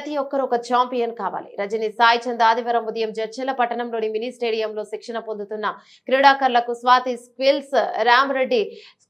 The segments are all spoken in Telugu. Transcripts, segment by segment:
ప్రతి ఒక్కరు ఒక ఛాంపియన్ కావాలి. రజని సాయి చంద్ ఆదివారం ఉదయం జడ్చెల పట్టణంలోని మినీ స్టేడియంలో శిక్షణ పొందుతున్న క్రీడాకారులకు స్వాతి స్క్విల్స్ రామ్ రెడ్డి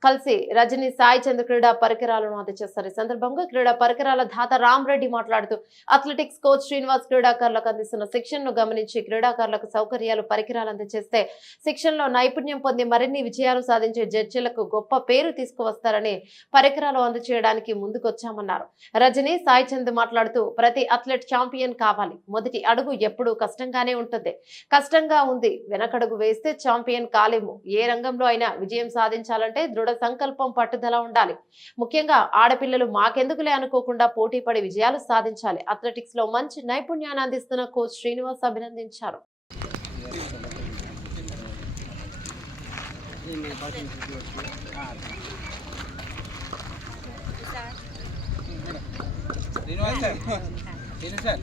కలిసి రజని సాయి చంద్ క్రీడా పరికరాలను అందజేస్తారు ఈ సందర్భంగా క్రీడా పరికరాల దాత రామ్ రెడ్డి మాట్లాడుతూ అథ్లెటిక్స్ కోచ్ శ్రీనివాస్ క్రీడాకారులకు అందిస్తున్న శిక్షణను గమనించి క్రీడాకారులకు సౌకర్యాలు పరికరాలు అందజేస్తే శిక్షణలో నైపుణ్యం పొంది మరిన్ని విజయాలు సాధించే జడ్జిలకు గొప్ప పేరు తీసుకువస్తారని పరికరాలు అందజేయడానికి ముందుకొచ్చామన్నారు. రజని సాయి చంద్ మాట్లాడుతూ ప్రతి అథ్లెట్ ఛాంపియన్ కావాలి. మొదటి అడుగు ఎప్పుడూ కష్టంగానే ఉంటుంది. కష్టంగా ఉంది వెనకడుగు వేస్తే ఛాంపియన్ కాలేము. ఏ రంగంలో అయినా విజయం సాధించాలంటే దృఢ సంకల్పం పట్టుదల ఉండాలి. ముఖ్యంగా ఆడపిల్లలు మాకెందుకులే అనుకోకుండా పోటీ పడి విజయాలు సాధించాలి. అథ్లెటిక్స్లో మంచి నైపుణ్యాన్ని అందిస్తున్న కోచ్ శ్రీనివాస్ అభినందించారు. సార్.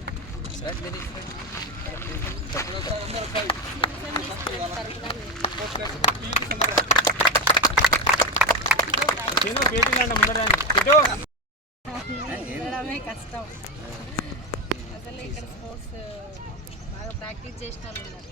వెళ్ళడమే కష్టం అసలు ఇక్కడ స్పోర్ట్స్ బాగా ప్రాక్టీస్ చేసిన వాళ్ళు ఉన్నారు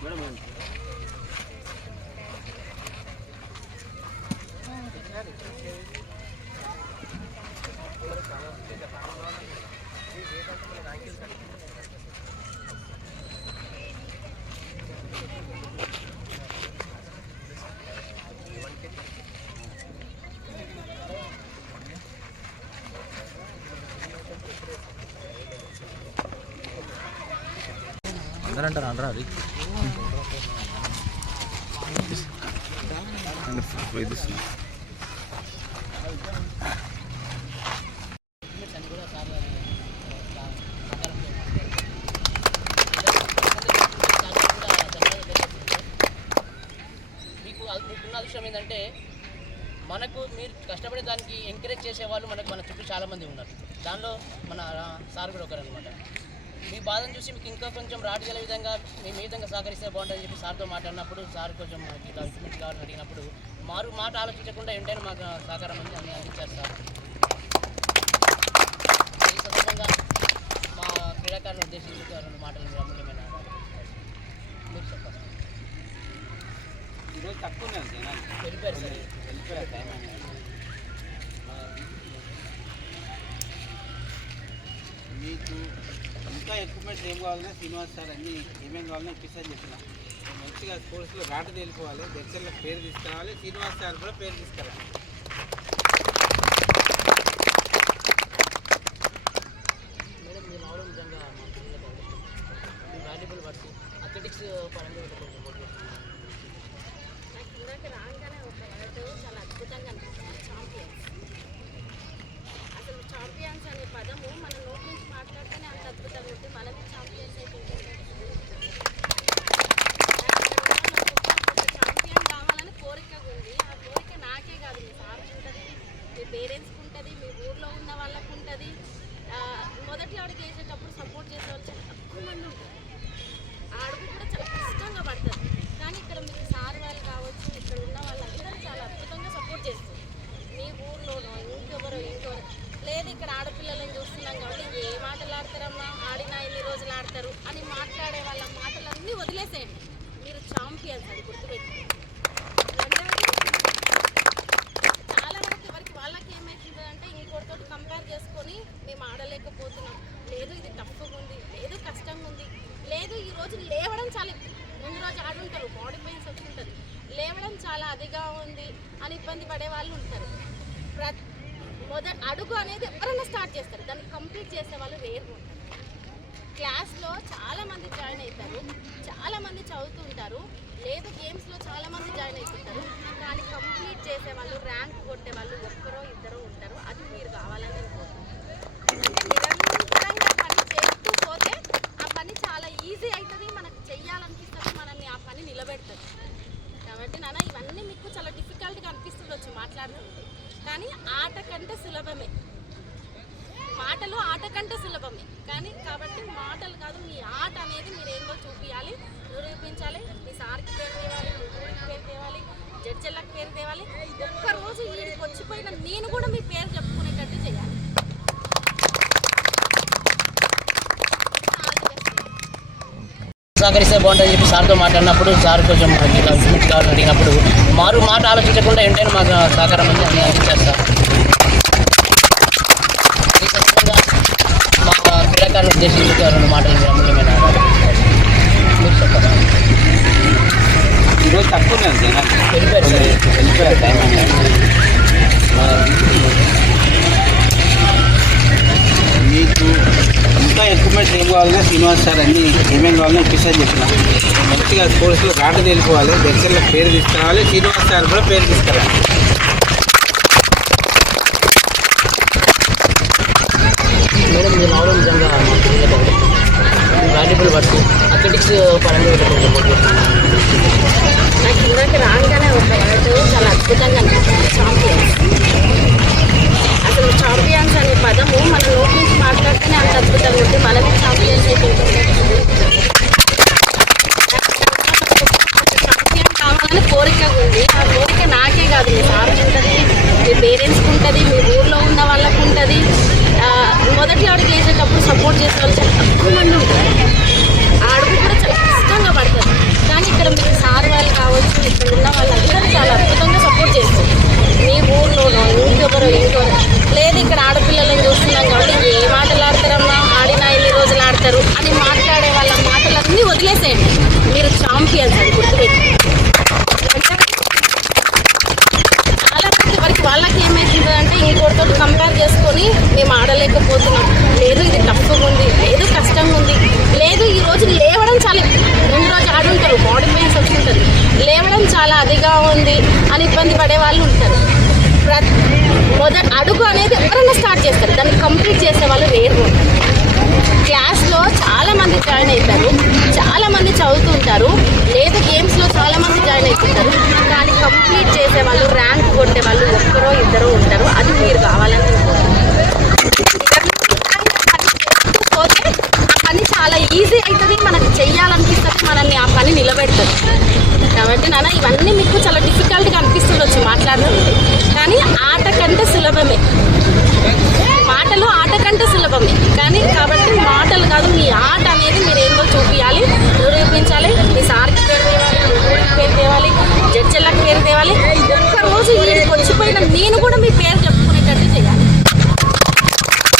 అందరూ అంటారు అనరా అది? మీకు మీకున్న విషయం ఏంటంటే మనకు మీరు కష్టపడే దానికి ఎంకరేజ్ చేసే వాళ్ళు మనకు మన చుట్టూ చాలామంది ఉన్నారు. దానిలో మన సార్ కూడా ఒకరు అనమాట మీ బాధను చూసి మీకు ఇంకా కొంచెం రాటగల విధంగా మేము ఏ విధంగా సహకరిస్తే బాగుంటుందని చెప్పి సార్తో మాట్లాడినప్పుడు సార్ కొంచెం మాకు ఇలా ఇంప్లిమెంట్ కావాలని అడిగినప్పుడు మారు మాట ఆలోచించకుండా వెంటనే మాకు సహకారం అన్ని అందించారు సార్. ఈ సందర్భంగా మా క్రీడాకారులను ఉద్దేశించి రెండు మాటలు మీరు అమూల్యమైన మీరు చెప్పాలి ఈరోజు తక్కువ వెళ్ళిపోయారు సార్. వెళ్ళిపోయారు టైం అనేది. మీకు ఇంకా ఎక్విప్మెంట్స్ ఏం కావాలన్నా శ్రీనివాస్ సార్ అన్ని ఏమేమి కావాలన్నా ఇప్పిస్తారని చెప్పిన. మంచిగా స్పోర్ట్స్లో రాట తేలిపోవాలి. దర్శనలకు పేరు తీసుకురావాలి. శ్రీనివాస్ సార్ కూడా పేరు తీసుకురావాలి మేడం మీరు రావడం నిజంగా మా పిల్లలకు అదృష్టం. మీ వాల్యుబుల్ వర్క్ అథ్లెటిక్స్ పరంగా కూడా కొంచెం motivation. నాకు ఇందాక రాగానే ఒక వర్డ్ చాలా అద్భుతంగా అనిపిస్తుంది ఛాంపియన్స్ అసలు ఛాంపియన్స్ అనే పదము మన నోటి నుంచి మాట్లాడితేనే అంత అద్భుతంగా ఉంటుంది మనమే ఛాంపియన్స్ అయితే ఛాంపియన్ కావాలని కోరిక ఉంది ఆ కోరిక నాకే కాదు మీ సార్కి ఉంటుంది మీ పేరెంట్స్కి ఉంటుంది మీ ఊర్లో ఉన్న వాళ్ళకు ఉంటుంది మొదటి అడుగు వేసేటప్పుడు సపోర్ట్ చేసే వాళ్ళు చాలా తక్కువ మంది ఉంటారు. ఆ అడుగు కూడా చాలా కష్టంగా పడుతుంది. కానీ ఇక్కడ మీకు సార్ వాళ్ళు కావచ్చు ఇక్కడ ఉన్న వాళ్ళందరూ చాలా అద్భుతంగా సపోర్ట్ చేస్తారు. మీ ఊర్లోనో ఇంకెవరో ఇంకెవరో. లేదు ఇక్కడ ఆడపిల్లలను చూస్తున్నాం కాబట్టి ఏ మాటలు ఆడతారమ్మా? ఆడినా ఎన్ని రోజులు ఆడతారు? అని మాట్లాడే వాళ్ళ మాటలన్నీ వదిలేసేయండి. మీరు ఛాంపియన్స్ అని గుర్తుపెట్టుకోండి రెండవది చాలా వరకు ఎవరికి వాళ్ళకి ఏమవుతుందంటే ఇంకోటితో కంపేర్ చేసుకొని మేము ఆడలేకపోతున్నాం లేదు ఇది టఫ్గా ఉంది లేదు కష్టంగా ఉంది లేదు ఈ రోజు లేవడం చాలా ముందు రోజు ఆడుంటారు బాడీ పెయిన్స్ వచ్చి ఉంటుంది లేవడం చాలా అదిగా ఉంది అని ఇబ్బంది పడే వాళ్ళు ఉంటారు. ప్రతి మొదటి అడుగు అనేది ఎవరైనా స్టార్ట్ చేస్తారు. దాన్ని కంప్లీట్ చేసే వాళ్ళు రేరు ఉంటారు. క్లాస్లో చాలామంది జాయిన్ అవుతారు. చాలామంది చదువుతుంటారు. లేదు గేమ్స్లో చాలామంది జాయిన్ అవుతుంటారు కానీ కంప్లీట్ చేసే వాళ్ళు ర్యాంక్ కొట్టే వాళ్ళు ఒక్కరో ఇద్దరో ఉంటారు. అది మీరు కావాలని నేను కోరుకుంటున్నాను. అంటే నిరంతరంగా పని చేస్తూ పోతే ఆ పని చాలా ఈజీ అవుతుంది మనకు చెయ్యాలనిపిస్తుంది మనల్ని ఆ పని నిలబెడుతుంది కాబట్టి నాన్న ఇవన్నీ మీకు చాలా డిఫికల్ట్గా అనిపిస్తుండొచ్చు మాట్లాడుతుంటే కానీ ఆట కంటే సులభమే మాటలు ఆట కంటే సులభమే. కానీ కాబట్టి మాటలు కాదు మీ ఆట అనేది మీరు ఏందో చూపించాలి నిరూపించాలి మీ సార్కి పేరు తేవాలి పేరు తేవాలి జడ్జెళ్ళకి పేరు తేవాలి ఒక్కరోజు వీడికి వచ్చిపోయిన నేను కూడా మీ పేరు చెప్పుకునేటట్టు చేయాలి. సహకరిస్తే బాగుంటుంది చెప్పి సార్తో మాట్లాడినప్పుడు సార్ కొంచెం మనకి కావాలని అడిగినప్పుడు మారు మాట ఆలోచించకుండా ఏంటంటే మాకు సహకారం అంది సార్ అందించేస్తారు ఈ సందర్భంగా మా క్రీడాకారులు ఉద్దేశించి రెండు మాటలు అమూల్యమైన మీరు చెప్పండి. ఈరోజు తక్కువ వెళ్ళిపోయారు సార్. వెళ్ళిపోయారు టైం. మీకు ఇంకా ఎక్విప్మెంట్స్ ఏం కావాలన్నా శ్రీనివాస్ సార్ అన్ని ఏమేమి కావాలన్నా ఇప్పిస్తాను చెప్పిన. మంచిగా స్పోర్ట్స్లో రాట తేలిపోవాలి. లెక్చర్లకు పేరు తీసుకురావాలి. శ్రీనివాస్ సార్ కూడా పేరు తీసుకురావాలి. వాల్యుబుల్ వర్క్ అథ్లెటిక్స్ పరంగా వీళ్ళకి నాకు ఇందాక రాగానే ఒక చాలా అద్భుతంగా అనిపిస్తుంది ఛాంపియన్స్ అసలు ఛాంపియన్స్ అనే పదము మన నోటి నుంచి మాట్లాడితేనే అంత అద్భుతంగా ఉంది మనమే ఛాంపియన్స్ అయిపోతుంది ఛాంపియన్ కావాలని కోరిక ఉంది ఆ కోరిక నాకే కాదు మీ సార్కి ఉంటుంది మీ పేరెంట్స్కి ఉంటుంది మీ ఊర్లో ఉన్న వాళ్ళకు ఉంటుంది ఆ, మొదటి అడుగు వేసేటప్పుడు సపోర్ట్ చేసే వాళ్ళు చాలా తక్కువ మంది ఉంటారు ఆ అడుగు కూడా చాలా కష్టంగా పడుతుంది కానీ ఇక్కడ మీకు సార్ వాళ్ళు కావచ్చు ఇక్కడ ఉన్న వాళ్ళందరూ చాలా అద్భుతంగా సపోర్ట్ చేస్తారు మీ ఊర్లోనో ఇంకెవరో ఇంకెవరో లేదు ఇక్కడ ఆడపిల్లలను చూస్తున్నాం కాబట్టి ఏ మాటలు ఆడతారమ్మా ఆడినా ఎన్ని రోజులు ఆడతారు అని మాట్లాడే వాళ్ళ మాటలన్నీ వదిలేసేయండి మీరు ఛాంపియన్స్ అని గుర్తుపెట్టి చాలా మంది వరకు వాళ్ళకి ఏమవుతుంది అంటే ఇంకోటితో కంపేర్ చేసుకొని మేము ఆడలేకపోతున్నాం లేదు ఇది టఫ్గా ఉంది లేదు కష్టంగా ఉంది లేదు ఈ రోజు లేవడం చాలా ముందు రోజు ఆడుంటారు బాడీ పెయిన్స్ వచ్చి ఉంటుంది లేవడం చాలా అదిగా ఉంది అని ఇబ్బంది పడే వాళ్ళు ఉంటారు ప్రతి మొదటి అడుగు అనేది ఎవరైనా స్టార్ట్ చేస్తారు దాన్ని చేసే వాళ్ళు వేరు క్లాస్లో చాలా మంది జాయిన్ అవుతారు. చాలా మంది చదువుతుంటారు. లేదు గేమ్స్లో చాలా మంది జాయిన్ అవుతుంటారు. కానీ కంప్లీట్ చేసే వాళ్ళు ర్యాంక్ కొట్టే వాళ్ళు ఒక్కరో ఇద్దరో ఉంటారు. అది మీరు కావాలని పోతే ఆ పని చాలా ఈజీ అవుతుంది. మనకు చెయ్యాలనిపిస్తుంది. మనల్ని ఆ పని నిలబెడుతుంది. కాబట్టి నాన్న ఇవన్నీ మీకు చాలా డిఫికల్ట్గా అనిపిస్తుండొచ్చు మాట్లాడడం కానీ ఆట కంటే సులభమే. ఆటలు ఆట కంటే